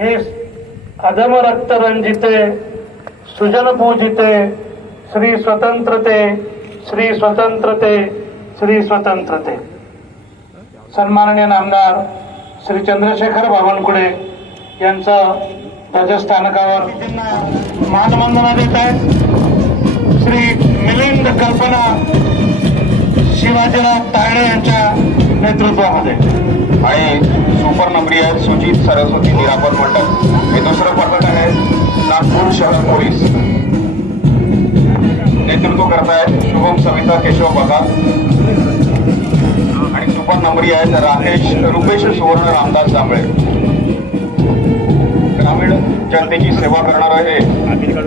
अधम रक्त रंजिते सुजन पूजिते श्री स्वतंत्रते श्री स्वतंत्रते श्री स्वतंत्रते. सन्माननीय नामदार श्री चंद्रशेखर बावनकुळे यांचं ध्वजस्थानकावर मानवंदना देत आहेत. श्री मिलिंद कल्पना शिवाजीराव तायडे यांच्या नेतृत्वामध्ये. आणि सुपर नंबरी आहेत सुजित सरस्वती निरापद मंडळ हे दुसरं पथक आहे नागपूर शहर पोलीस. नेतृत्व करत आहेत शुभम सविता केशव बघा. आणि सुपर नंबरी आहेत राकेश रुपेश सुवर्ण रामदास जांभळे. ग्रामीण जनतेची सेवा करणार आहे.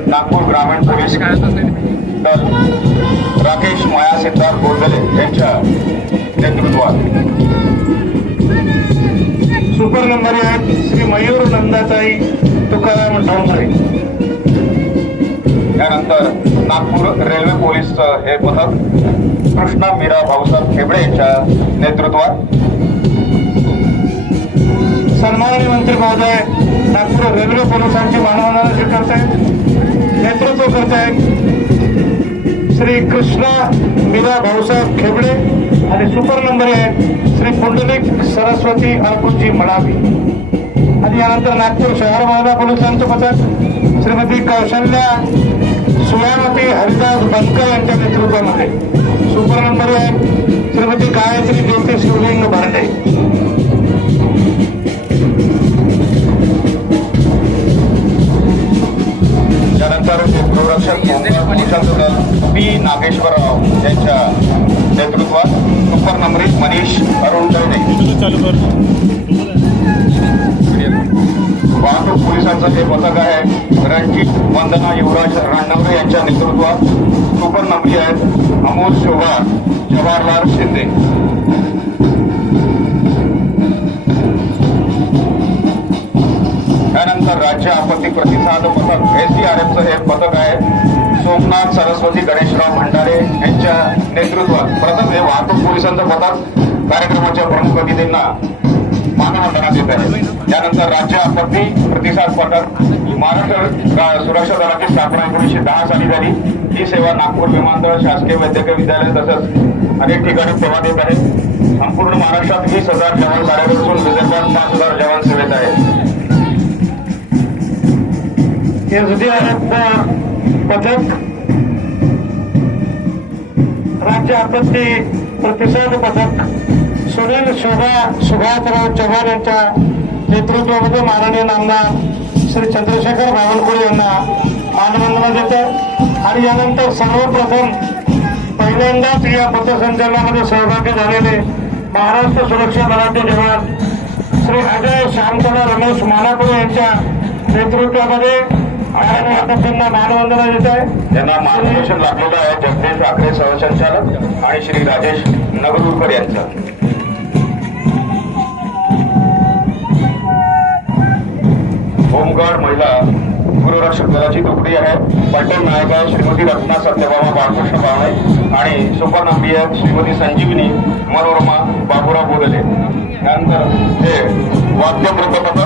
नागपूर ग्रामीण पोलीस. सिद्धार्थ राकेश माया सिद्धार्थ गोंदले यांच्या नेतृत्वात. सुपर नंबर आहेत श्री मयूर नंदाताई तुकाराम ढोंगरे त्यानंतर नागपूर रेल्वे पोलीसचं हे पथक कृष्णा मीरा भाऊसाहेब खेबडे यांच्या नेतृत्वात. सन्माननीय मंत्री महोदय नागपूर रेल्वे पोलिसांची मानवंदना स्वीकारत आहेत नेतृत्व करत आहेत श्री कृष्णा मीरा भाऊसाहेब खेबडे आणि सुपर नंबर आहे श्री पुंडलिक सरस्वती अळकुंजी मडावी. आणि यानंतर नागपूर शहर महानगर पोलिसांचं पथक श्रीमती कौशल्या सुयामती हरिदास बनकर यांच्या नेतृत्वामध्ये. सुपर नंबर आहे श्रीमती गायत्री ज्योती शिवलिंग भारडे गृहरक्षक पोलिसांचं पी नागेश्वरराव यांच्या नेतृत्वात सुपर नंबरी मनीष अरुण दैने वाहतूक पोलिसांचं हे पथक आहे रणजित वंदना युवराज रणनवरे यांच्या नेतृत्वात सुपर नंबरी आहेत अमोल शोभा जवाहरलाल शिंदे. राज्य आपत्ती प्रतिसाद पथक एसडीआरएफचं हे पथक आहे. सोमनाथ सरस्वती गणेशराव भंडारे यांच्या नेतृत्वात प्रथम हे वाहतूक पोलिसांचं पथक कार्यक्रमाच्या प्रमुख अतिथींना मानवंदना देत आहे. त्यानंतर राज्य आपत्ती प्रतिसाद पथक महाराष्ट्र सुरक्षा दलाची स्थापना एकोणीसशे दहा साली झाली. ही सेवा नागपूर विमानतळ शासकीय वैद्यकीय विद्यालय तसंच अनेक ठिकाणी सेवा देत आहे. संपूर्ण महाराष्ट्रात वीस हजार जवान कार्यरत असून विदर्भात पाच हजार जवान सेवेत आहेत. एस एसडीआरएफ पथक राज्य आपत्ती प्रतिसाद पथक सुनील शोभा सुभाषराव चव्हाण यांच्या नेतृत्वामध्ये माननीय नामदार श्री चंद्रशेखर बावनकुळे यांना मानवंदना देतं. आणि यानंतर सर्वप्रथम पहिल्यांदाच या पथसंचलनामध्ये सहभागी झालेले महाराष्ट्र सुरक्षा दलाचे जवान श्री अजय श्यामकला रमेश मानापुरे यांच्या नेतृत्वामध्ये त्यांना मार्गदर्शन लाभलेलं आहे जगदीश आखरे सहसंचालक आणि श्री राजेश नगरूरकर यांचं. होमगार्ड महिला गृहरक्षक दलाची तुकडी आहे. पलटण नायक आहे श्रीमती रत्ना सत्यभामा बाळकृष्ण बावणे आणि सुपर नंबी श्रीमती संजीवनी मनोरमा बाबुराव बोलले. त्यानंतर हे वाद्य पथक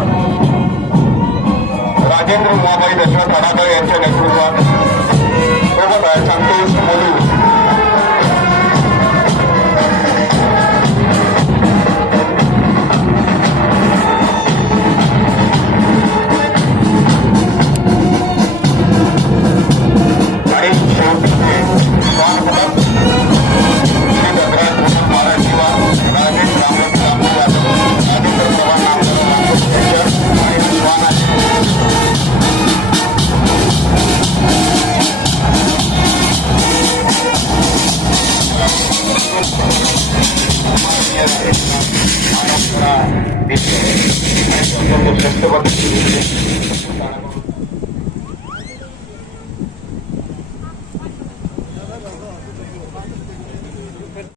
राजेंद्र उमाबाई दशरथ अडाकर यांच्या नेतृत्वात こちゃくちゃバ。